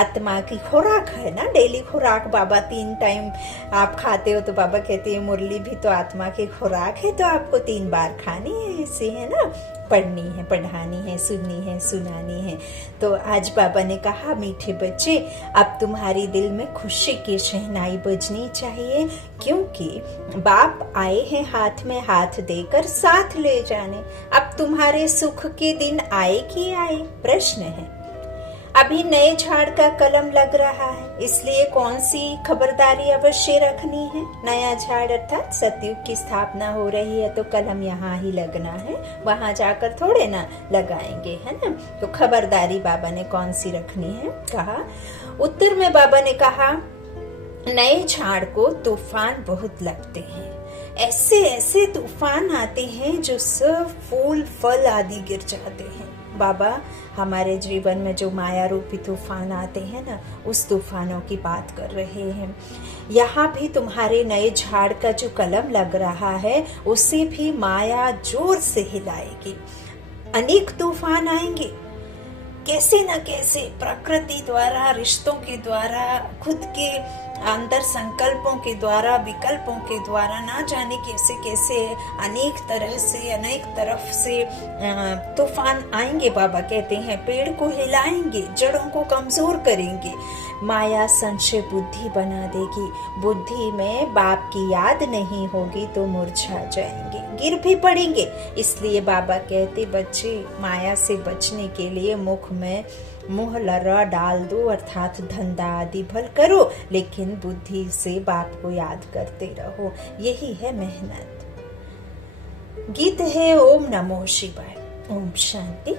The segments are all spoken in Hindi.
आत्मा की खुराक है ना, डेली खुराक। बाबा 3 टाइम आप खाते हो तो बाबा कहते हैं मुरली भी तो आत्मा की खुराक है, तो आपको 3 बार खानी है, ऐसे है ना, पढ़नी है, पढ़ानी है, सुननी है, सुनानी है। तो आज बाबा ने कहा, मीठे बच्चे, अब तुम्हारी दिल में खुशी की शहनाई बजनी चाहिए, क्योंकि बाप आए हैं हाथ में हाथ देकर साथ ले जाने। अब तुम्हारे सुख के दिन आए कि आए, प्रश्न है। अभी नए झाड़ का कलम लग रहा है, इसलिए कौन सी खबरदारी अवश्य रखनी है। नया झाड़ अर्थात सतयुग की स्थापना हो रही है, तो कलम यहाँ ही लगना है, वहां जाकर थोड़े ना लगाएंगे, है ना। तो खबरदारी बाबा ने कौन सी रखनी है, कहा। उत्तर में बाबा ने कहा, नए झाड़ को तूफान बहुत लगते हैं, ऐसे ऐसे तूफान आते हैं जो सब फूल फल आदि गिर जाते हैं। बाबा हमारे जीवन में जो माया रूपी तूफान आते हैं ना, उस तूफानों की बात कर रहे हैं। यहाँ भी तुम्हारे नए झाड़ का जो कलम लग रहा है, उसे भी माया जोर से हिलाएगी। अनेक तूफान आएंगे, कैसे न कैसे, प्रकृति द्वारा, रिश्तों के द्वारा, खुद के अंदर संकल्पों के द्वारा, विकल्पों के द्वारा, ना जाने कैसे कैसे अनेक तरह से, अनेक तरफ से तूफान आएंगे। बाबा कहते हैं पेड़ को हिलाएंगे, जड़ों को कमजोर करेंगे, माया संशय बुद्धि बना देगी। बुद्धि में बाप की याद नहीं होगी तो मुरझा जाएंगे, गिर भी पड़ेंगे। इसलिए बाबा कहते, बच्चे, माया से बचने के लिए मुख में मुंह लर्रा डाल दो, अर्थात धंधा आदि भल करो, लेकिन बुद्धि से बाप को याद करते रहो, यही है मेहनत। गीत है ओम नमो शिवाय। ओम शांति।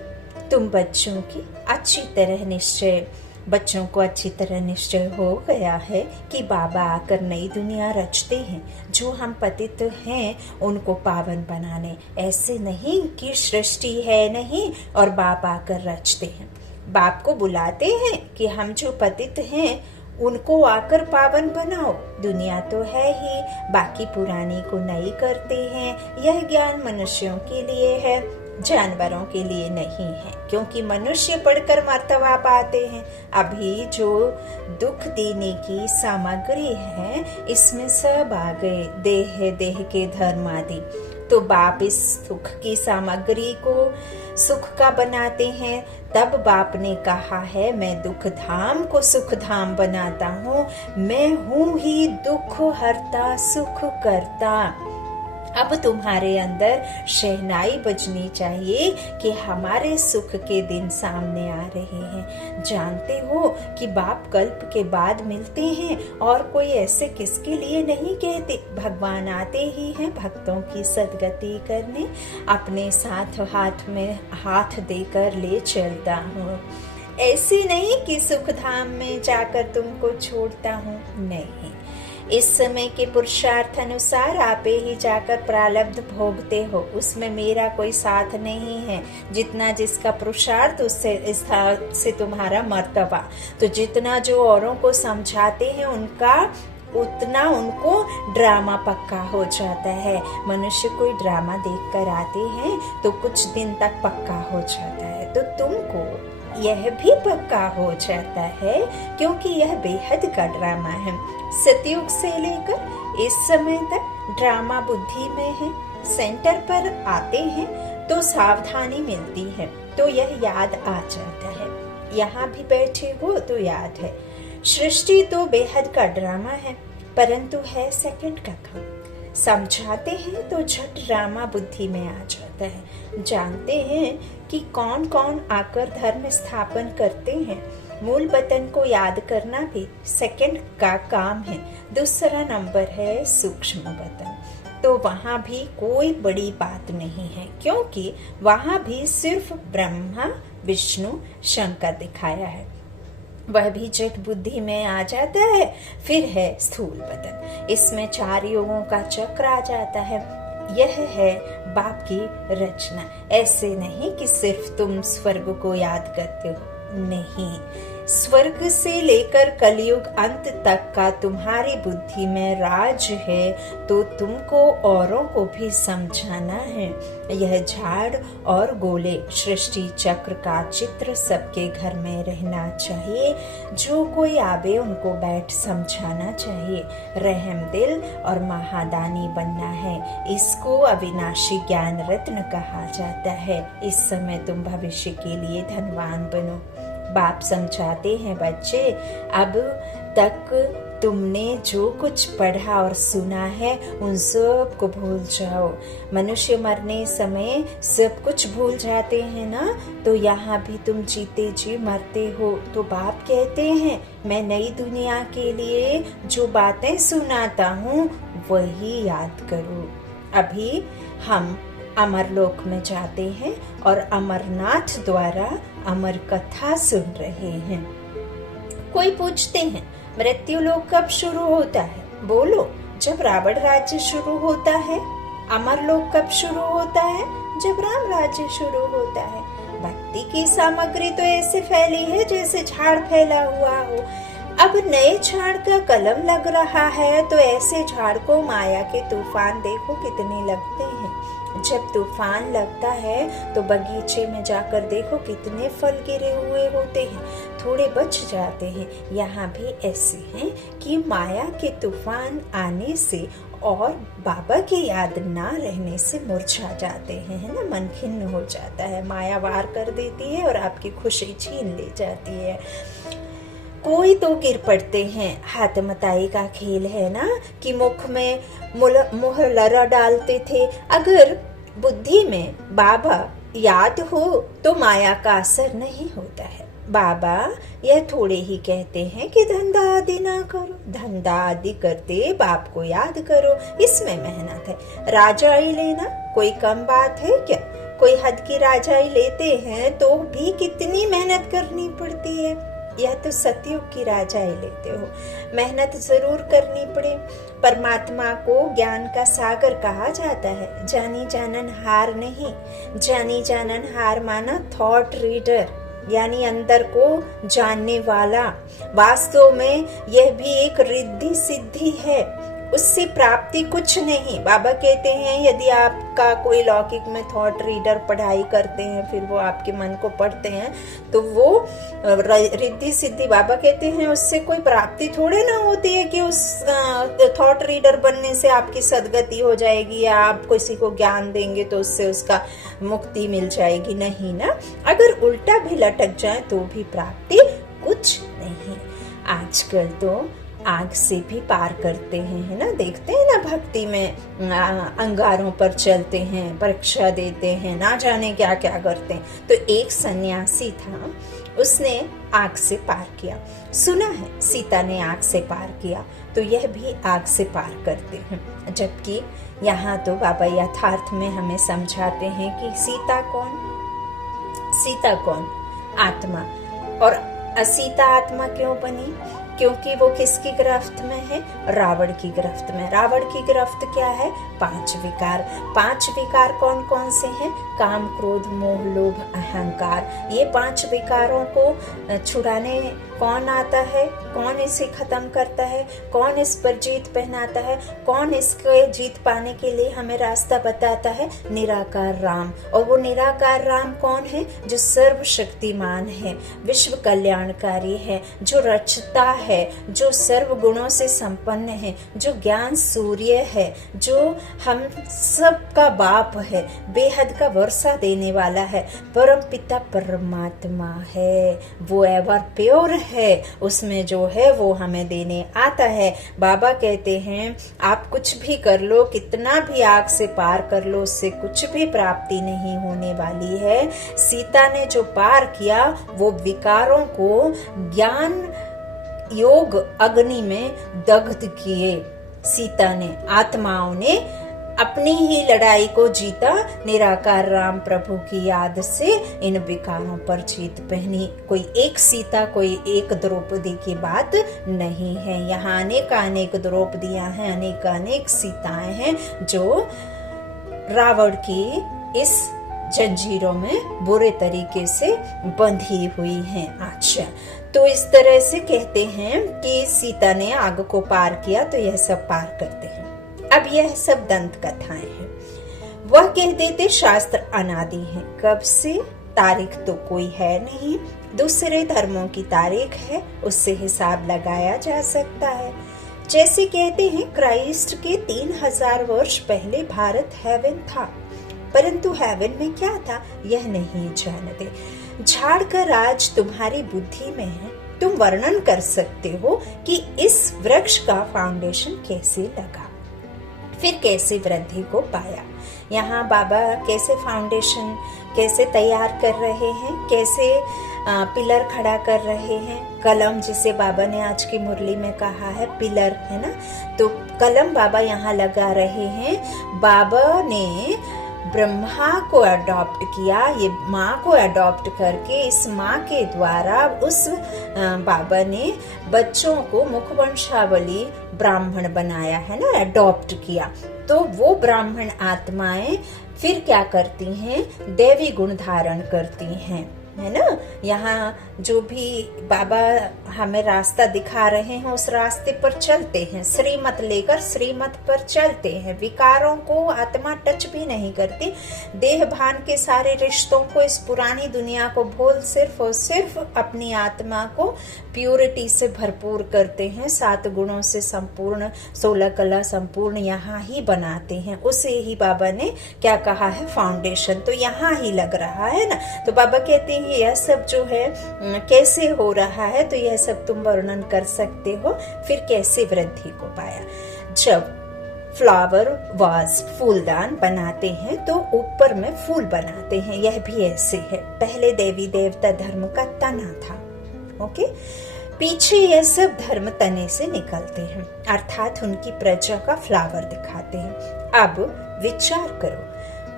तुम बच्चों की अच्छी तरह निश्चय, बच्चों को अच्छी तरह निश्चय हो गया है कि बाबा आकर नई दुनिया रचते हैं, जो हम पतित हैं उनको पावन बनाने। ऐसे नहीं कि सृष्टि है नहीं और बाप आकर रचते हैं। बाप को बुलाते हैं कि हम जो पतित हैं उनको आकर पावन बनाओ। दुनिया तो है ही, बाकी पुरानी को नई करते हैं। यह ज्ञान मनुष्यों के लिए है, जानवरों के लिए नहीं है, क्योंकि मनुष्य पढ़कर मर्तबा पाते हैं। अभी जो दुख देने की सामग्री है, इसमें सब आ गए, देह के धर्म आदि। तो बाप इस सुख की सामग्री को सुख का बनाते हैं। तब बाप ने कहा है, मैं दुख धाम को सुख धाम बनाता हूँ, मैं हूँ ही दुख हरता सुख करता। अब तुम्हारे अंदर शहनाई बजनी चाहिए कि हमारे सुख के दिन सामने आ रहे हैं। जानते हो कि बाप कल्प के बाद मिलते हैं, और कोई ऐसे किसके लिए नहीं कहते। भगवान आते ही हैं भक्तों की सद्गति करने। अपने साथ हाथ में हाथ देकर ले चलता हूँ, ऐसे नहीं कि सुख धाम में जाकर तुमको छोड़ता हूँ, नहीं। इस समय के पुरुषार्थ अनुसार आप ही जाकर प्रारब्ध भोगते हो, उसमें मेरा कोई साथ नहीं है। जितना जिसका पुरुषार्थ उससे तुम्हारा मर्तबा। तो जितना जो औरों को समझाते हैं उनका उतना उनको ड्रामा पक्का हो जाता है। मनुष्य कोई ड्रामा देखकर आते हैं तो कुछ दिन तक पक्का हो जाता है, तो तुमको यह भी पक्का हो जाता है, क्योंकि यह बेहद का ड्रामा है। सतयुग से लेकर इस समय तक ड्रामा बुद्धि में है। सेंटर पर आते हैं तो सावधानी मिलती है, तो यह याद आ जाता है। यहाँ भी बैठे हो तो याद है। सृष्टि तो बेहद का ड्रामा है, परंतु है सेकंड का काम। समझाते हैं तो झट ड्रामा बुद्धि में आ जाता है। जानते हैं कि कौन कौन आकर धर्म स्थापन करते हैं। मूल वतन को याद करना भी सेकंड का काम है। दूसरा नंबर है सूक्ष्म वतन, तो वहाँ भी कोई बड़ी बात नहीं है, क्योंकि वहाँ भी सिर्फ ब्रह्मा विष्णु शंकर दिखाया है। वह भी जट बुद्धि में आ जाता है। फिर है स्थूल वतन, इसमें 4 युगों का चक्र आ जाता है। यह है बाप की रचना। ऐसे नहीं कि सिर्फ तुम स्वर्ग को याद करते हो, नहीं। स्वर्ग से लेकर कलयुग अंत तक का तुम्हारी बुद्धि में राज है, तो तुमको औरों को भी समझाना है। यह झाड़ और गोले सृष्टि चक्र का चित्र सबके घर में रहना चाहिए। जो कोई आवे उनको बैठ समझाना चाहिए। रहम दिल और महादानी बनना है। इसको अविनाशी ज्ञान रत्न कहा जाता है। इस समय तुम भविष्य के लिए धनवान बनो। बाप समझाते हैं, बच्चे अब तक तुमने जो कुछ पढ़ा और सुना है उन सब को भूल जाओ। मनुष्य मरने समय सब कुछ भूल जाते हैं ना, तो यहाँ भी तुम जीते जी मरते हो। तो बाप कहते हैं, मैं नई दुनिया के लिए जो बातें सुनाता हूँ वही याद करो। अभी हम अमरलोक में जाते हैं और अमरनाथ द्वारा अमर कथा सुन रहे हैं। कोई पूछते हैं, मृत्यु लोक कब शुरू होता है? बोलो, जब रावण राज्य शुरू होता है। अमरलोक कब शुरू होता है? जब राम राज्य शुरू होता है। भक्ति की सामग्री तो ऐसे फैली है जैसे झाड़ फैला हुआ हो। अब नए झाड़ का कलम लग रहा है, तो ऐसे झाड़ को माया के तूफान देखो कितने लगते हैं। जब तूफान लगता है तो बगीचे में जाकर देखो कितने फल गिरे हुए होते हैं, थोड़े बच जाते हैं। यहाँ भी ऐसे हैं कि माया के तूफान आने से और बाबा की याद ना रहने से मुरझा जाते हैं, है ना। मन खिन्न हो जाता है, माया वार कर देती है और आपकी खुशी छीन ले जाती है। कोई तो गिर पड़ते हैं। हाथ मताई का खेल है ना, कि मुख में मुहर लरा डालते थे। अगर बुद्धि में बाबा याद हो तो माया का असर नहीं होता है। बाबा यह थोड़े ही कहते हैं कि धंधा आदि ना करो। धंधा आदि करते बाप को याद करो, इसमें मेहनत है। राजाई लेना कोई कम बात है क्या? कोई हद की राजाई लेते हैं तो भी कितनी मेहनत करनी पड़ती है। यह तो सतयुग की राजाई लेते हो, मेहनत जरूर करनी पड़े। परमात्मा को ज्ञान का सागर कहा जाता है, जानी जानन हार नहीं। जानी जानन हार माना थॉट रीडर, यानी अंदर को जानने वाला। वास्तव में यह भी एक रिद्धि सिद्धि है, उससे प्राप्ति कुछ नहीं। बाबा कहते हैं, यदि आपका कोई लौकिक में थॉट रीडर पढ़ाई करते हैं, फिर वो आपके मन को पढ़ते हैं, तो वो रिद्धि सिद्धि बाबा कहते हैं उससे कोई प्राप्ति थोड़े ना होती है कि उस थॉट रीडर बनने से आपकी सदगति हो जाएगी या आप किसी को ज्ञान देंगे तो उससे उसका मुक्ति मिल जाएगी। नहीं ना, अगर उल्टा भी लटक जाए तो भी प्राप्ति कुछ नहीं। आजकल तो आग से भी पार करते हैं, है ना। देखते हैं ना, भक्ति में अंगारों पर चलते हैं, परीक्षा देते हैं, ना जाने क्या क्या करते हैं। तो एक सन्यासी था, उसने आग से पार किया। सुना है सीता ने आग से पार किया, तो यह भी आग से पार करते हैं। जबकि यहाँ तो बाबा यथार्थ में हमें समझाते हैं कि सीता कौन? सीता कौन? आत्मा। और असीता आत्मा क्यों बनी? क्योंकि वो किसकी गिरफ्त में है? रावण की गिरफ्त में। रावण की गिरफ्त क्या है? 5 विकार। 5 विकार कौन कौन से हैं? काम, क्रोध, मोह, लोभ, अहंकार। ये 5 विकारों को छुड़ाने कौन आता है? कौन इसे खत्म करता है? कौन इस पर जीत पहनाता है? कौन इसके जीत पाने के लिए हमें रास्ता बताता है? निराकार राम। और वो निराकार राम कौन है? जो सर्वशक्तिमान है, विश्व कल्याणकारी है, जो रचता है, जो सर्व गुणों से संपन्न है, जो ज्ञान सूर्य है, जो हम सब का बाप है, बेहद का वर्षा देने वाला है, परम पिता परमात्मा है। वो एवर प्योर है, उसमें जो है वो हमें देने आता है। बाबा कहते हैं आप कुछ भी कर लो, कितना भी आग से पार कर लो, उससे कुछ भी प्राप्ति नहीं होने वाली है। सीता ने जो पार किया वो विकारों को ज्ञान योग अग्नि में दग्ध किए। सीता ने, आत्माओं ने अपनी ही लड़ाई को जीता। निराकार राम प्रभु की याद से इन विकारों पर जीत पहनी। कोई एक सीता, कोई एक द्रौपदी की बात नहीं है। यहाँ अनेक द्रौपदियां हैं, अनेक सीताएं हैं जो रावण की इस जंजीरों में बुरे तरीके से बंधी हुई हैं। अच्छा, तो इस तरह से कहते हैं कि सीता ने आग को पार किया तो यह सब पार करते हैं। अब यह सब दंत कथाएं हैं। वह कहते थे शास्त्र अनादि हैं, कब से तारीख तो कोई है नहीं, दूसरे धर्मों की तारीख है, उससे हिसाब लगाया जा सकता है। जैसे कहते हैं क्राइस्ट के 3000 वर्ष पहले भारत हेवन था, परंतु हेवन में क्या था यह नहीं जानते। झाड़ का राज तुम्हारी बुद्धि में है, तुम वर्णन कर सकते हो कि इस वृक्ष का फाउंडेशन कैसे लगा, फिर कैसे वृद्धि को पाया। यहाँ बाबा कैसे फाउंडेशन कैसे तैयार कर रहे हैं, कैसे पिलर खड़ा कर रहे हैं। कलम जिसे बाबा ने आज की मुरली में कहा है पिलर, है ना, तो कलम बाबा यहाँ लगा रहे हैं। बाबा ने ब्रह्मा को अडॉप्ट किया, ये माँ को अडॉप्ट करके इस माँ के द्वारा उस बाबा ने बच्चों को मुखवंशावली ब्राह्मण बनाया, है ना, अडॉप्ट किया। तो वो ब्राह्मण आत्माएं फिर क्या करती हैं, दैवी गुण धारण करती हैं, है ना। यहाँ जो भी बाबा हमें रास्ता दिखा रहे हैं उस रास्ते पर चलते हैं, श्रीमत लेकर श्रीमत पर चलते हैं। विकारों को आत्मा टच भी नहीं करती। देह भान के सारे रिश्तों को, इस पुरानी दुनिया को भूल सिर्फ और सिर्फ अपनी आत्मा को प्यूरिटी से भरपूर करते हैं। 7 गुणों से संपूर्ण, 16 कला संपूर्ण यहाँ ही बनाते हैं। उसे ही बाबा ने क्या कहा है, फाउंडेशन तो यहाँ ही लग रहा है ना। तो बाबा कहते हैं यह सब जो है कैसे हो रहा है, तो यह सब तुम वर्णन कर सकते हो। फिर कैसे वृद्धि को पाया, जब फ्लावर वाज फूलदान बनाते हैं तो ऊपर में फूल बनाते हैं, यह भी ऐसे है। पहले देवी देवता धर्म का तना था, ओके, पीछे यह सब धर्म तने से निकलते हैं, अर्थात उनकी प्रजा का फ्लावर दिखाते हैं। अब विचार करो,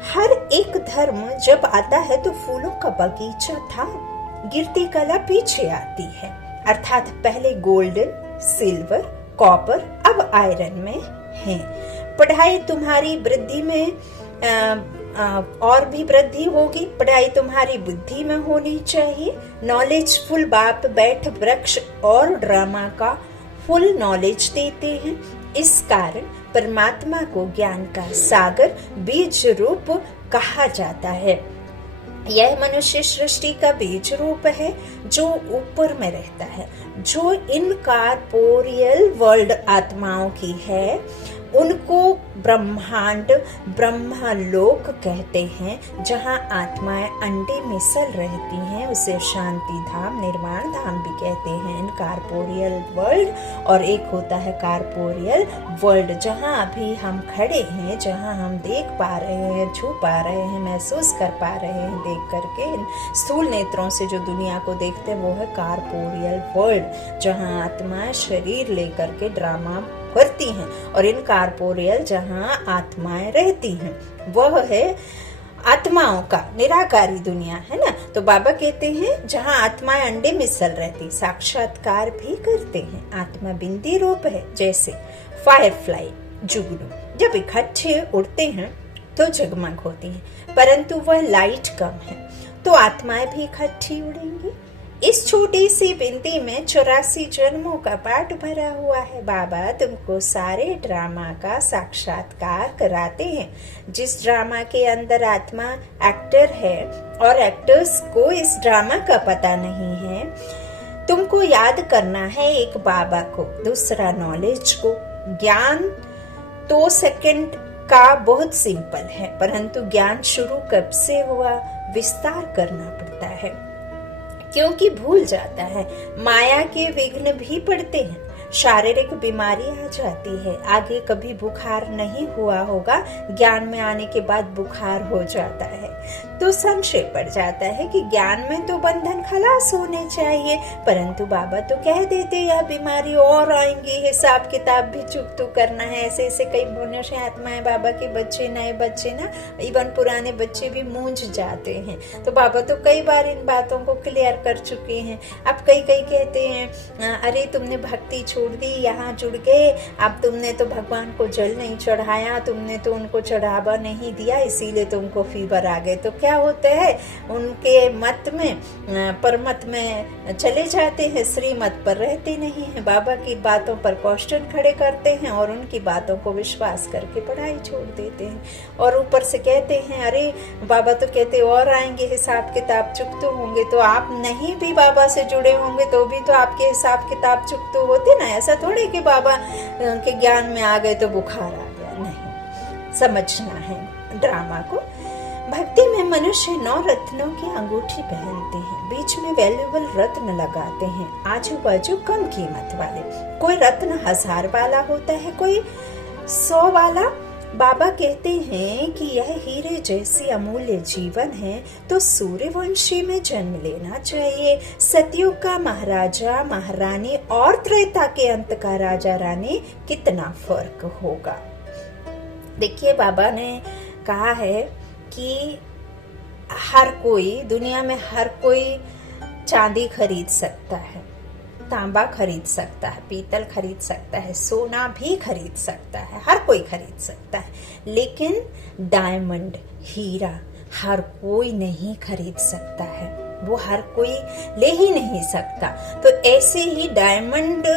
हर एक धर्म जब आता है तो फूलों का बगीचा था, गिरती कला पीछे आती है, अर्थात पहले गोल्डन, सिल्वर, कॉपर, अब आयरन में है। पढ़ाई तुम्हारी वृद्धि में और भी वृद्धि होगी, पढ़ाई तुम्हारी बुद्धि में होनी चाहिए। नॉलेजफुल बाप बैठ वृक्ष और ड्रामा का फुल नॉलेज देते हैं। इस कारण परमात्मा को ज्ञान का सागर बीज रूप कहा जाता है। यह मनुष्य सृष्टि का बीज रूप है जो ऊपर में रहता है, जो इनकॉर्पोरियल वर्ल्ड आत्माओं की है। उनको ब्रह्मांड ब्रह्मलोक कहते हैं, जहाँ आत्माएं अंडे में सल रहती हैं। उसे शांति धाम, निर्वाण धाम भी कहते हैं। इनकॉर्पोरियल वर्ल्ड और एक होता है कॉर्पोरियल वर्ल्ड, जहाँ अभी हम खड़े हैं, जहाँ हम देख पा रहे हैं, छू पा रहे हैं, महसूस कर पा रहे हैं देख करके। स्थूल नेत्रों से जो दुनिया को देखते हैं वो है कॉर्पोरियल वर्ल्ड, जहाँ आत्माएं शरीर लेकर के ड्रामा करती हैं, और इन कॉर्पोरियल जहाँ आत्माएं रहती हैं वह है आत्माओं का निराकारी दुनिया, है ना। तो बाबा कहते हैं जहाँ आत्माएं अंडे में सल रहती, साक्षात्कार भी करते हैं। आत्मा बिंदी रूप है, जैसे फायरफ्लाई, जुगनू जब इकट्ठे उड़ते हैं तो जगमग होती हैं, परंतु वह लाइट कम है, तो आत्माएं भी इकट्ठी उड़ेंगी। इस छोटी सी बिंदी में 84 जन्मों का पाठ भरा हुआ है। बाबा तुमको सारे ड्रामा का साक्षात्कार कराते हैं। जिस ड्रामा के अंदर आत्मा एक्टर है और एक्टर्स को इस ड्रामा का पता नहीं है, तुमको याद करना है एक बाबा को, दूसरा नॉलेज को। ज्ञान तो सेकंड का बहुत सिंपल है, परंतु ज्ञान शुरू कब से हुआ, विस्तार करना पड़ता है, क्योंकि भूल जाता है। माया के विघ्न भी पड़ते हैं, शारीरिक बीमारी आ जाती है। आगे कभी बुखार नहीं हुआ होगा, ज्ञान में आने के बाद बुखार हो जाता है, तो संशय पड़ जाता है कि ज्ञान में तो बंधन खलास होने चाहिए, परंतु बाबा तो कह देते यह बीमारी और आएंगी, हिसाब किताब भी चुकतू करना है। ऐसे ऐसे कई मनुष्य आत्माएं, बाबा के बच्चे, नए बच्चे ना, इवन पुराने बच्चे भी मूंझ जाते हैं। तो बाबा तो कई बार इन बातों को क्लियर कर चुके हैं। अब कई कहते हैं अरे तुमने भक्ति छोड़ छोड़ दी, यहाँ जुड़ गए। अब तुमने तो भगवान को जल नहीं चढ़ाया, तुमने तो उनको चढ़ावा नहीं दिया, इसीलिए तुमको फीवर आ गए। तो क्या होता है, उनके मत में, परमत में चले जाते हैं, श्रीमत पर रहते नहीं हैं, बाबा की बातों पर क्वेश्चन खड़े करते हैं और उनकी बातों को विश्वास करके पढ़ाई छोड़ देते हैं। और ऊपर से कहते हैं अरे बाबा तो कहते और आएंगे, हिसाब किताब चुकते होंगे। तो आप नहीं भी बाबा से जुड़े होंगे तो भी तो आपके हिसाब किताब चुकते होते ना। ऐसा थोड़े कि बाबा के ज्ञान में आ गए तो बुखार आ गया, नहीं। समझना है ड्रामा को। भक्ति में मनुष्य 9 रत्नों की अंगूठी पहनते हैं, बीच में वैल्यूबल रत्न लगाते हैं, आजू बाजू कम कीमत वाले। कोई रत्न 1000 वाला होता है, कोई 100 वाला। बाबा कहते हैं कि यह हीरे जैसी अमूल्य जीवन है तो सूर्यवंशी में जन्म लेना चाहिए। सतयुग का महाराजा महारानी और त्रेता के अंत का राजा रानी, कितना फर्क होगा। देखिए बाबा ने कहा है कि हर कोई, दुनिया में हर कोई चांदी खरीद सकता है, तांबा खरीद सकता है, पीतल खरीद सकता है, सोना भी खरीद सकता है, हर कोई खरीद सकता है। लेकिन डायमंड, हीरा हर कोई नहीं खरीद सकता है, वो हर कोई ले ही नहीं सकता। तो ऐसे ही डायमंड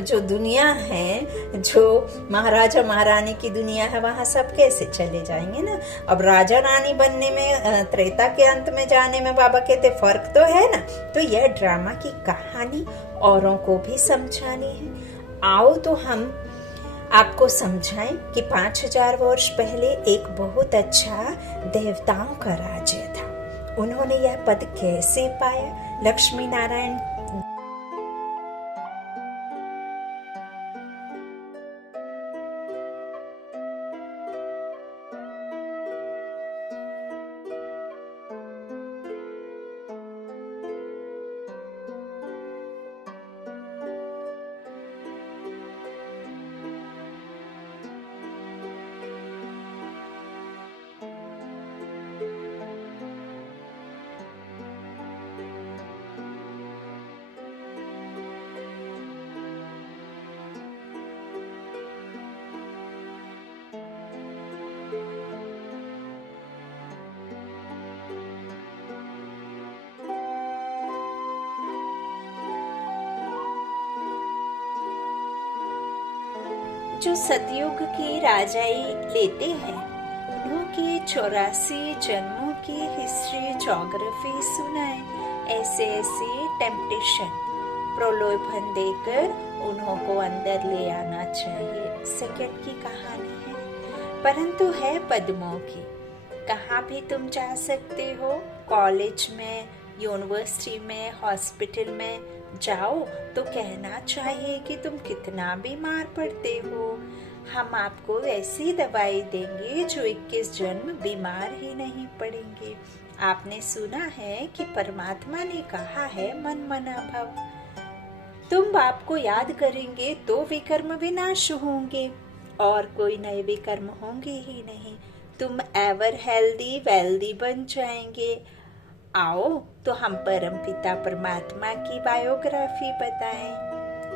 जो दुनिया है, जो महाराजा महारानी की दुनिया है, वहां सब कैसे चले जाएंगे ना। अब राजा रानी बनने में, त्रेता के अंत में जाने में बाबा कहते फर्क तो है ना। तो यह ड्रामा की कहानी औरों को भी समझानी है। आओ तो हम आपको समझाएं कि 5000 वर्ष पहले एक बहुत अच्छा देवताओं का राज्य था। उन्होंने यह पद कैसे पाया। लक्ष्मी नारायण जो सतयुग की राजाई लेते हैं, उन्होंने 84 जन्मों की हिस्ट्री, ज्योग्राफी सुनाए। ऐसे टेम्पटेशन, प्रलोभन देकर उन्हों को अंदर ले आना चाहिए। सेकंड की कहानी है, परंतु है पद्मों की। कहाँ भी तुम जा सकते हो, कॉलेज में, यूनिवर्सिटी में, हॉस्पिटल में जाओ तो कहना चाहिए कि तुम कितना बीमार पड़ते हो, हम आपको ऐसी दवाई देंगे जो 21 जन्म बीमार ही नहीं पड़ेंगे। आपने सुना है कि परमात्मा ने कहा है मन मना भव। तुम बाप को याद करेंगे तो विकर्म विनाश होंगे और कोई नए विकर्म होंगे ही नहीं। तुम एवर हेल्दी वेल्दी बन जाएंगे। आओ तो हम परम पिता परमात्मा की बायोग्राफी बताएं।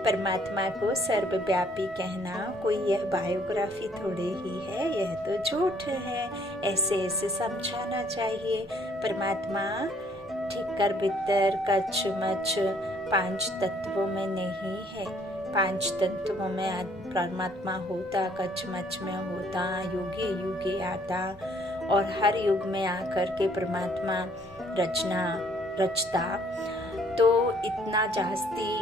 परमात्मा को सर्वव्यापी कहना कोई यह बायोग्राफी थोड़े ही है, यह तो झूठ है। ऐसे समझाना चाहिए। परमात्मा ठिक्कर बित्तर कच्छ मच्छ 5 तत्वों में नहीं है। 5 तत्वों में परमात्मा होता, कच्छ मच्छ में होता, युगे युगे आता और हर युग में आकर के परमात्मा रचता। तो इतना जास्ती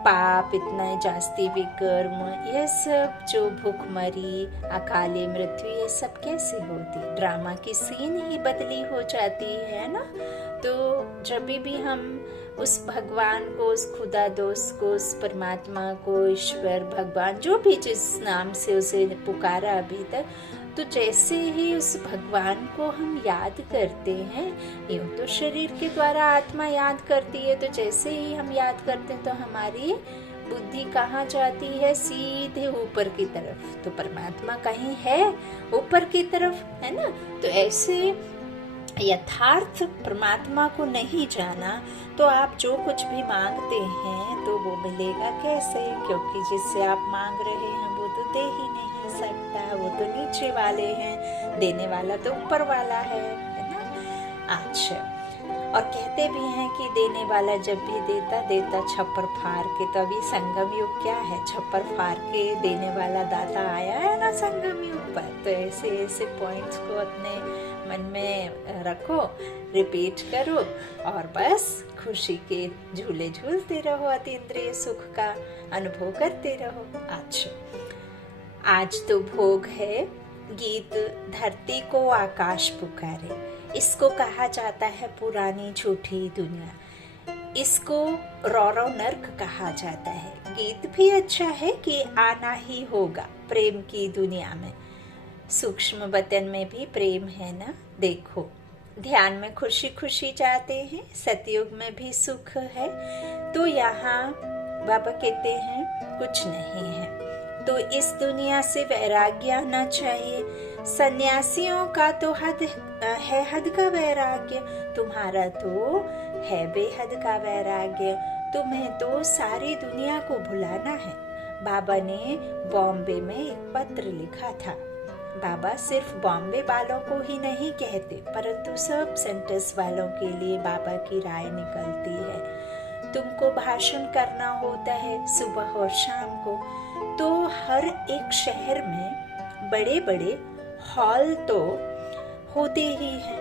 पाप, इतना जास्ती विकर्म, यह सब जो भूखमरी, अकाले मृत्यु, ये सब कैसे होती। ड्रामा की सीन ही बदली हो जाती है ना। तो जब भी हम उस भगवान को, उस खुदा दोस्त को, उस परमात्मा को, ईश्वर भगवान, जो भी जिस नाम से उसे पुकारा अभी तक, तो जैसे ही उस भगवान को हम याद करते हैं, यूं तो शरीर के द्वारा आत्मा याद करती है, तो जैसे ही हम याद करते हैं तो हमारी बुद्धि कहाँ जाती है, सीधे ऊपर की तरफ। तो परमात्मा कहीं है ऊपर की तरफ, है ना। तो ऐसे यथार्थ परमात्मा को नहीं जाना तो आप जो कुछ भी मांगते हैं तो वो मिलेगा कैसे, क्योंकि जिससे आप मांग रहे हैं वो तो दे ही नहीं सकता, वो तो नीचे वाले हैं, देने वाला तो ऊपर वाला है ना। अच्छा, और कहते भी हैं कि देने वाला जब भी देता छप्पर फाड़ के। तो अभी संगम युग क्या है, छप्पर फाड़ के देने वाला दाता आया है ना संगम युग पर। तो ऐसे ऐसे पॉइंट्स को अपने मन में रखो, रिपीट करो और बस खुशी के झूले झूलते रहो, अतीन्द्रिय सुख का अनुभव करते रहो। अच्छा, आज तो भोग है गीत धरती को आकाश पुकारे। इसको कहा जाता है पुरानी झूठी दुनिया, इसको रौरव नर्क कहा जाता है। गीत भी अच्छा है कि आना ही होगा प्रेम की दुनिया में। सूक्ष्म वतन में भी प्रेम है ना, देखो ध्यान में खुशी खुशी जाते हैं, सतयुग में भी सुख है। तो यहाँ बाबा कहते हैं कुछ नहीं है, तो इस दुनिया से वैराग्य आना चाहिए। सन्यासियों का तो हद का वैराग्य, तुम्हारा तो है बेहद का वैराग्य। तुम्हें तो सारी दुनिया को भुलाना है। बाबा ने बॉम्बे में एक पत्र लिखा था। बाबा सिर्फ बॉम्बे वालों को ही नहीं कहते, परंतु सब सेंटर्स वालों के लिए बाबा की राय निकलती है। तुमको भाषण करना होता है सुबह और शाम को, तो हर एक शहर में बड़े बड़े हॉल तो होते ही हैं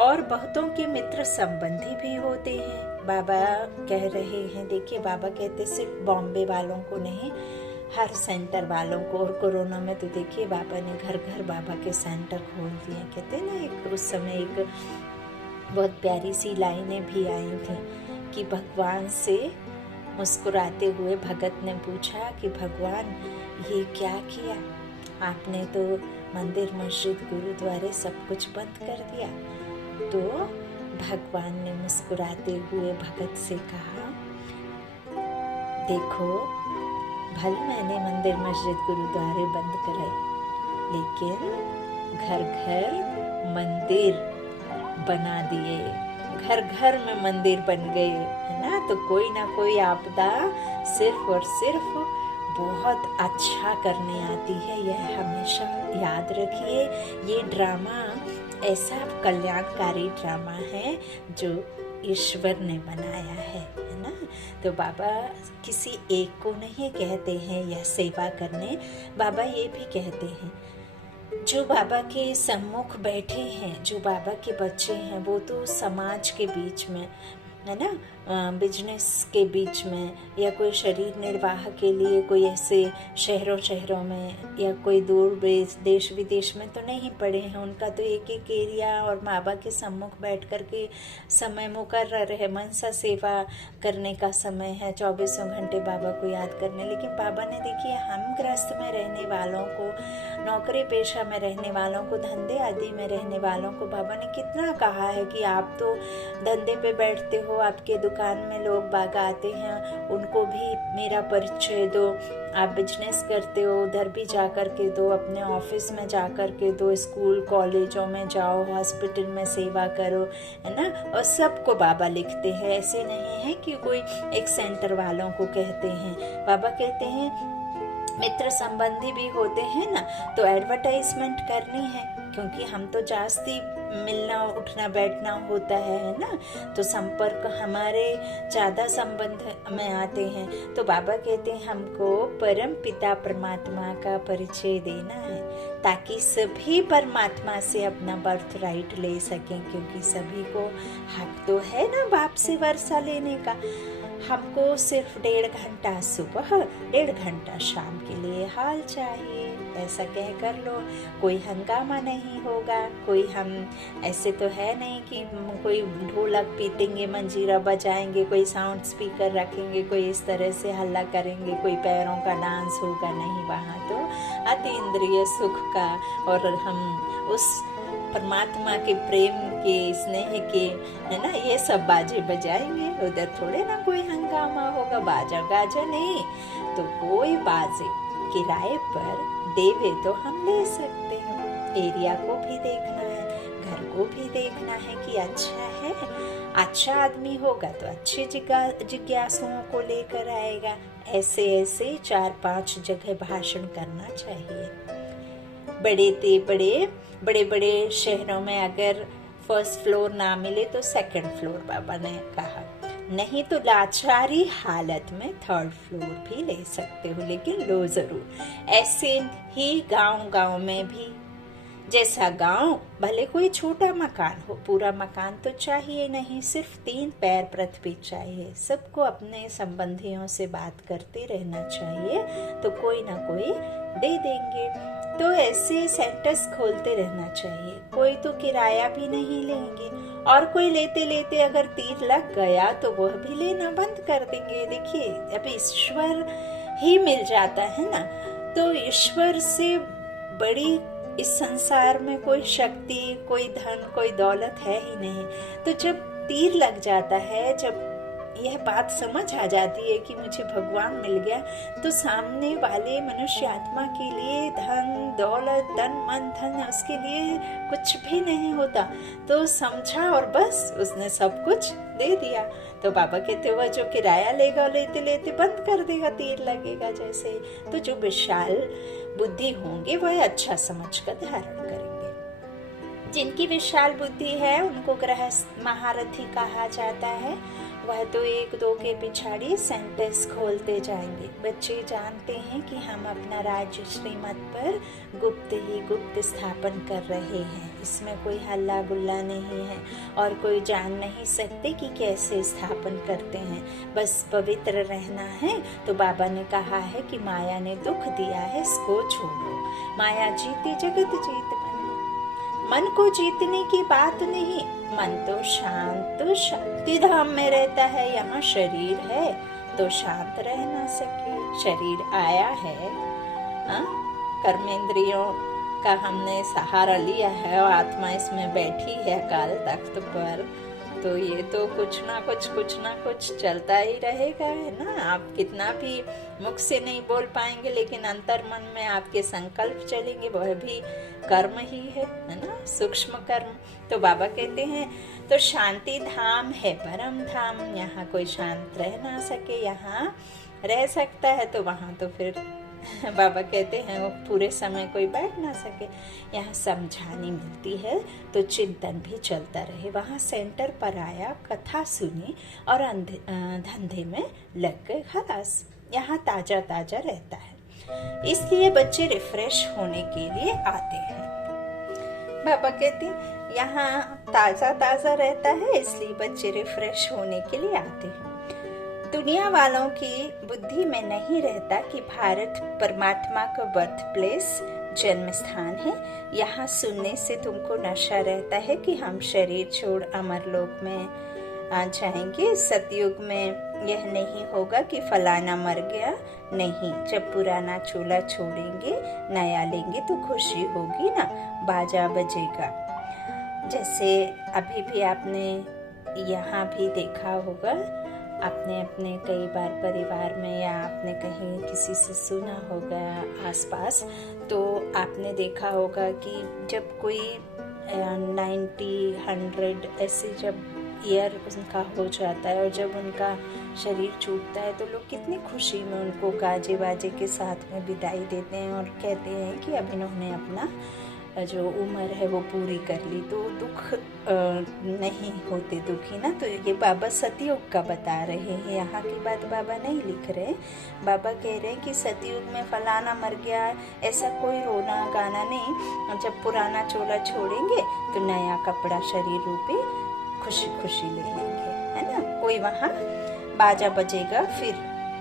और बहुतों के मित्र संबंधी भी होते हैं। बाबा कह रहे हैं, देखिए बाबा कहते सिर्फ बॉम्बे वालों को नहीं, हर सेंटर वालों को। और कोरोना में तो देखिए बाबा ने घर घर बाबा के सेंटर खोल दिए। कहते ना एक उस समय एक बहुत प्यारी सी लाइनें भी आई थी कि भगवान से मुस्कुराते हुए भगत ने पूछा कि भगवान ये क्या किया, आपने तो मंदिर मस्जिद गुरुद्वारे सब कुछ बंद कर दिया। तो भगवान ने मुस्कुराते हुए भगत से कहा, देखो भले मैंने मंदिर मस्जिद गुरुद्वारे बंद कराए, लेकिन घर घर मंदिर बना दिए, घर घर में मंदिर बन गए, है ना। तो कोई ना कोई आपदा सिर्फ और सिर्फ बहुत अच्छा करने आती है, यह हमेशा याद रखिए। ये ड्रामा ऐसा कल्याणकारी ड्रामा है जो ईश्वर ने बनाया है ना। तो बाबा किसी एक को नहीं कहते हैं यह सेवा करने, बाबा ये भी कहते हैं जो बाबा के सम्मुख बैठे हैं, जो बाबा के बच्चे हैं, वो तो समाज के बीच में है ना, बिजनेस के बीच में, या कोई शरीर निर्वाह के लिए कोई ऐसे शहरों में या कोई दूर देश विदेश में तो नहीं पड़े हैं। उनका तो एक एक एरिया और बाबा के सम्मुख बैठ कर के समय मुकर्रर है, मनसा सेवा करने का समय है, 24 घंटे बाबा को याद करने। लेकिन बाबा ने देखिए हम गृहस्थ में रहने वालों को, नौकरी पेशा में रहने वालों को, धंधे आदि में रहने वालों को बाबा ने कितना कहा है कि आप तो धंधे पे बैठते हो, आपके दुकान में लोग बाग आते हैं, उनको भी मेरा परिचय दो। आप बिजनेस करते हो, उधर भी जा कर के दो, अपने ऑफिस में जा कर के दो, स्कूल कॉलेजों में जाओ, हॉस्पिटल में सेवा करो, है ना। और सबको बाबा लिखते हैं, ऐसे नहीं है कि कोई एक सेंटर वालों को कहते हैं। बाबा कहते हैं मित्र संबंधी भी होते हैं ना, तो एडवर्टाइजमेंट करनी है, क्योंकि हम तो जास्ती मिलना उठना बैठना होता है ना, तो संपर्क हमारे ज़्यादा संबंध में आते हैं। तो बाबा कहते हैं हमको परम पिता परमात्मा का परिचय देना है, ताकि सभी परमात्मा से अपना बर्थ राइट ले सकें, क्योंकि सभी को हक तो है ना बाप से वर्षा लेने का। हमको सिर्फ 1.5 घंटा सुबह 1.5 घंटा शाम के लिए हाल चाहिए, ऐसा कह कर लो। कोई हंगामा नहीं होगा, कोई हम ऐसे तो है नहीं कि कोई ढोलक पीटेंगे, मंजीरा बजाएंगे, कोई साउंड स्पीकर रखेंगे, कोई इस तरह से हल्ला करेंगे, कोई पैरों का डांस होगा, नहीं। वहाँ तो अतीन्द्रिय सुख का, और हम उस परमात्मा के प्रेम के, स्नेह के, है ना, ये सब बाजे बजाएंगे। उधर थोड़े ना कोई हंगामा होगा, बाजा गाजा नहीं। तो कोई बाजे किराए पर देवे तो हम ले सकते हैं, एरिया को भी देखना है, घर को भी देखना है कि अच्छा है, अच्छा आदमी होगा तो अच्छे जिज्ञासुओं को लेकर आएगा। ऐसे ऐसे 4-5 जगह भाषण करना चाहिए। बड़े बड़े शहरों में अगर फर्स्ट फ्लोर ना मिले तो सेकंड फ्लोर बाबा ने कहा, नहीं तो लाचारी हालत में थर्ड फ्लोर भी ले सकते हो, लेकिन लो जरूर। ऐसे ही गांव में भी, जैसा गांव भले कोई छोटा मकान हो, पूरा मकान तो चाहिए नहीं, सिर्फ 3 पैर पृथ्वी चाहिए। सबको अपने संबंधियों से बात करते रहना चाहिए तो कोई ना कोई दे देंगे। तो ऐसे सेंटर्स खोलते रहना चाहिए। कोई तो किराया भी नहीं लेंगे, और कोई लेते लेते अगर तीर लग गया तो वह भी लेना बंद कर देंगे। देखिए, अब ईश्वर ही मिल जाता है ना, तो ईश्वर से बड़ी इस संसार में कोई शक्ति, कोई धन, कोई दौलत है ही नहीं। तो जब तीर लग जाता है, जब यह बात समझ आ जाती है कि मुझे भगवान मिल गया, तो सामने वाले मनुष्य आत्मा के लिए धन दौलत, तन मन धन, उसके लिए कुछ भी नहीं होता। तो समझा और बस उसने सब कुछ दे दिया। तो बाबा कहते हुआ जो किराया लेगा लेते लेते बंद कर देगा, तीर लगेगा जैसे। तो जो विशाल बुद्धि होंगे वह अच्छा समझकर धारण करेंगे। जिनकी विशाल बुद्धि है उनको गृहस्थ महारथी कहा जाता है। वह तो 1-2 के पिछाड़ी सेंटेंस खोलते जाएंगे। बच्चे जानते हैं कि हम अपना राज्य श्रीमत पर गुप्त ही गुप्त स्थापन कर रहे हैं। इसमें कोई हल्ला गुल्ला नहीं है और कोई जान नहीं सकते कि कैसे स्थापन करते हैं। बस पवित्र रहना है। तो बाबा ने कहा है कि माया ने दुख दिया है, इसको छोड़ो। माया जीती जगत जीत बने। मन को जीतने की बात नहीं, मन तो शांत शांति धाम में रहता है। यहाँ शरीर है तो शांत रह ना सके। शरीर आया है, कर्मेंद्रियों का हमने सहारा लिया है और आत्मा इसमें बैठी है काल तख्त पर। तो ये तो कुछ ना कुछ चलता ही रहेगा, है ना। आप कितना भी मुख से नहीं बोल पाएंगे, लेकिन अंतर मन में आपके संकल्प चलेंगे, वह भी कर्म ही है ना, सूक्ष्म कर्म। तो बाबा कहते हैं तो शांति धाम है परम धाम। यहाँ कोई शांत रह ना सके, यहाँ रह सकता है तो वहाँ तो फिर बाबा कहते हैं वो पूरे समय कोई बैठ ना सके। यहाँ समझानी मिलती है तो चिंतन भी चलता रहे। वहाँ सेंटर पर आया, कथा सुनी और धंधे में लग गए खलास। यहाँ ताजा ताजा रहता है, इसलिए बच्चे रिफ्रेश होने के लिए आते हैं। बाबा कहते हैं यहाँ ताजा ताजा रहता है, इसलिए बच्चे रिफ्रेश होने के लिए आते हैं। दुनिया वालों की बुद्धि में नहीं रहता कि भारत परमात्मा का बर्थ प्लेस, जन्म स्थान है। यहाँ सुनने से तुमको नशा रहता है कि हम शरीर छोड़ अमरलोक में आ जाएंगे। सतयुग में यह नहीं होगा कि फलाना मर गया, नहीं। जब पुराना चूल्हा छोड़ेंगे, नया लेंगे तो खुशी होगी ना, बाजा बजेगा। जैसे अभी भी आपने यहाँ भी देखा होगा, आपने अपने कई बार परिवार में या आपने कहीं किसी से सुना होगा आसपास, तो आपने देखा होगा कि जब कोई 90, 100 ऐसे जब ईयर उनका हो जाता है और जब उनका शरीर छूटता है तो लोग कितनी खुशी में उनको गाजे बाजे के साथ में विदाई देते हैं और कहते हैं कि अब इन्होंने अपना जो उम्र है वो पूरी कर ली। तो दुख नहीं होते दुखी ना। तो ये बाबा सतयुग का बता रहे हैं, यहाँ की बात बाबा नहीं लिख रहे। बाबा कह रहे हैं कि सतयुग में फलाना मर गया, ऐसा कोई रोना गाना नहीं। जब पुराना चोला छोड़ेंगे तो नया कपड़ा शरीर रूपी खुशी खुशी ले लेंगे, है ना। कोई वहाँ बाजा बजेगा, फिर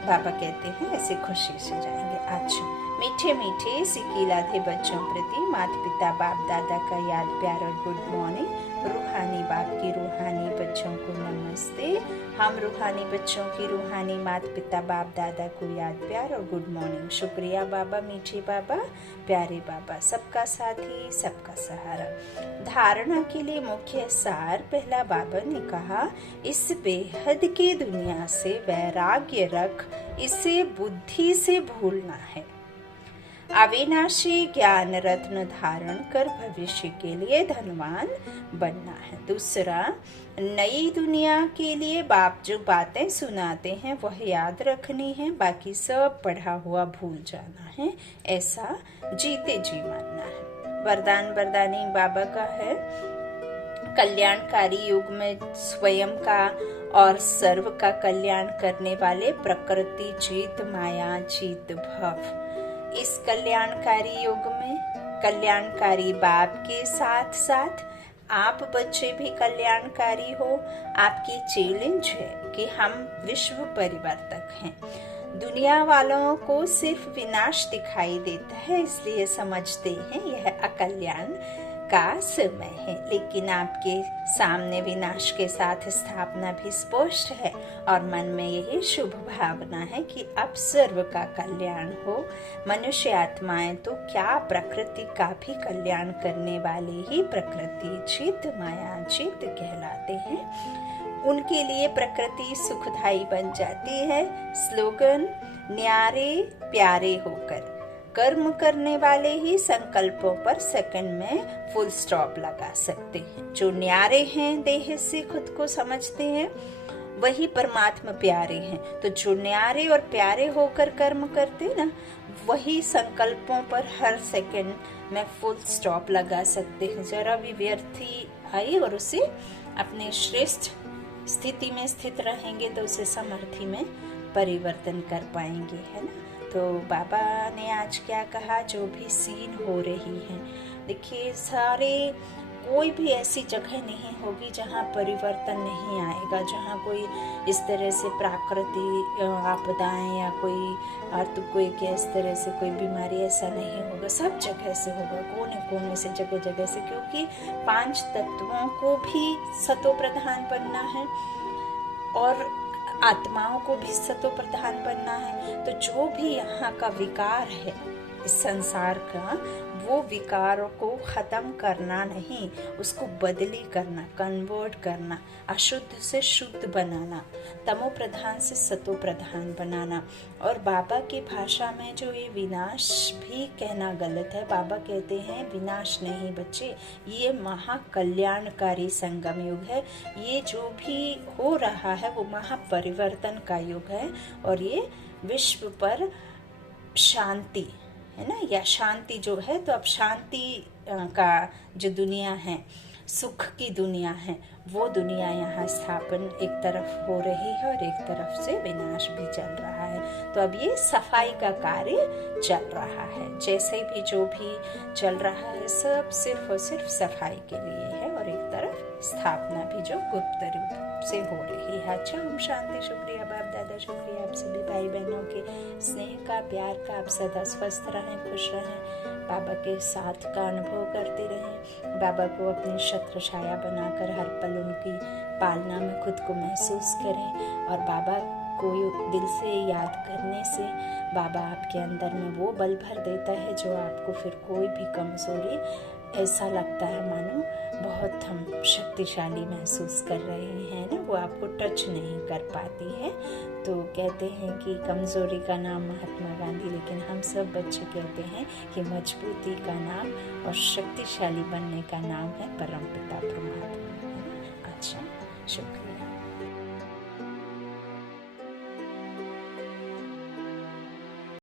बाबा कहते हैं ऐसे खुशी से जाएंगे। अच्छा, मीठे मीठे सिकीलाधे बच्चों प्रति माता पिता बाप दादा का याद प्यार और गुड मॉर्निंग। रूहानी बाप की रूहानी बच्चों को नमस्ते। हम रूहानी बच्चों की रूहानी माता पिता बाप दादा को याद प्यार और गुड मॉर्निंग। शुक्रिया बाबा, मीठे बाबा, प्यारे बाबा, सबका साथी, सबका सहारा। धारणा के लिए मुख्य सार पहला बाबा ने कहा, इस बेहद की दुनिया से वैराग्य रख, इसे बुद्धि से भूलना है। अविनाशी ज्ञान रत्न धारण कर भविष्य के लिए धनवान बनना है। दूसरा, नई दुनिया के लिए बाप जो बातें सुनाते हैं वह याद रखनी है, बाकी सब पढ़ा हुआ भूल जाना है, ऐसा जीते जी मानना है। वरदान वरदानी बाबा का है, कल्याणकारी युग में स्वयं का और सर्व का कल्याण करने वाले प्रकृति जीत माया जीत भव। इस कल्याणकारी युग में कल्याणकारी बाप के साथ साथ आप बच्चे भी कल्याणकारी हो। आपकी चैलेंज है कि हम विश्व परिवर्तक हैं। दुनिया वालों को सिर्फ विनाश दिखाई देता है, इसलिए समझते हैं यह अकल्याण का समय है, लेकिन आपके सामने विनाश के साथ स्थापना भी स्पष्ट है और मन में यही शुभ भावना है कि अब सर्व का कल्याण हो। मनुष्य आत्माएं तो क्या प्रकृति का भी कल्याण करने वाले ही प्रकृति चित माया चित कहलाते हैं। उनके लिए प्रकृति सुखदायी बन जाती है। स्लोगन, न्यारे प्यारे होकर कर्म करने वाले ही संकल्पों पर सेकंड में फुल स्टॉप लगा सकते हैं। जो न्यारे हैं, देह से खुद को समझते हैं, वही परमात्मा प्यारे हैं। तो जो न्यारे और प्यारे होकर कर्म करते ना, वही संकल्पों पर हर सेकंड में फुल स्टॉप लगा सकते हैं। जरा भी व्यर्थी आई और उसे अपने श्रेष्ठ स्थिति में स्थित रहेंगे तो उसे समर्थी में परिवर्तन कर पाएंगे, है ना। तो बाबा ने आज क्या कहा, जो भी सीन हो रही है, देखिए सारे कोई भी ऐसी जगह नहीं होगी जहाँ परिवर्तन नहीं आएगा, जहाँ कोई इस तरह से प्राकृतिक आपदाएं या कोई अर्थक्वेक या इस तरह से कोई बीमारी, ऐसा नहीं होगा। सब जगह से होगा, कोने कोने से, जगह जगह से, क्योंकि 5 तत्वों को भी सतो प्रधान बनना है और आत्माओं को भी सतो प्रधान बनना है। तो जो भी यहाँ का विकार है इस संसार का, वो विकारों को खत्म करना नहीं, उसको बदली करना, कन्वर्ट करना, अशुद्ध से शुद्ध बनाना, तमो प्रधान से सतो प्रधान बनाना। और बाबा की भाषा में जो ये विनाश भी कहना गलत है। बाबा कहते हैं विनाश नहीं बच्चे, ये महाकल्याणकारी संगम युग है। ये जो भी हो रहा है वो महापरिवर्तन का युग है और ये विश्व पर शांति है ना, या शांति जो है, तो अब शांति का जो दुनिया है, सुख की दुनिया है, वो दुनिया यहाँ स्थापन एक तरफ हो रही है और एक तरफ से विनाश भी चल रहा है। तो अब ये सफाई का कार्य चल रहा है। जैसे भी जो भी चल रहा है सब सिर्फ और सिर्फ सफाई के लिए है और एक तरफ स्थापना भी जो गुप्त रूप से हो रही है। अच्छा, ओम शांति। शुक्रिया बाप दादा, शुक्रिया आप सभी भाई बहनों के स्नेह का, प्यार का। आप सदा स्वस्थ रहें, खुश रहें, बाबा के साथ का अनुभव करते रहें। बाबा को अपनी छत्र छाया बनाकर हर पल उनकी पालना में खुद को महसूस करें और बाबा को दिल से याद करने से बाबा आपके अंदर में वो बल भर देता है जो आपको फिर कोई भी कमजोरी, ऐसा लगता है मानो बहुत हम शक्तिशाली महसूस कर रहे हैं ना, वो आपको टच नहीं कर पाती है। तो कहते हैं कि कमजोरी का नाम महात्मा गांधी, लेकिन हम सब बच्चे कहते हैं कि मजबूती का नाम और शक्तिशाली बनने का नाम है परमपिता परमात्मा। अच्छा, शुक्रिया।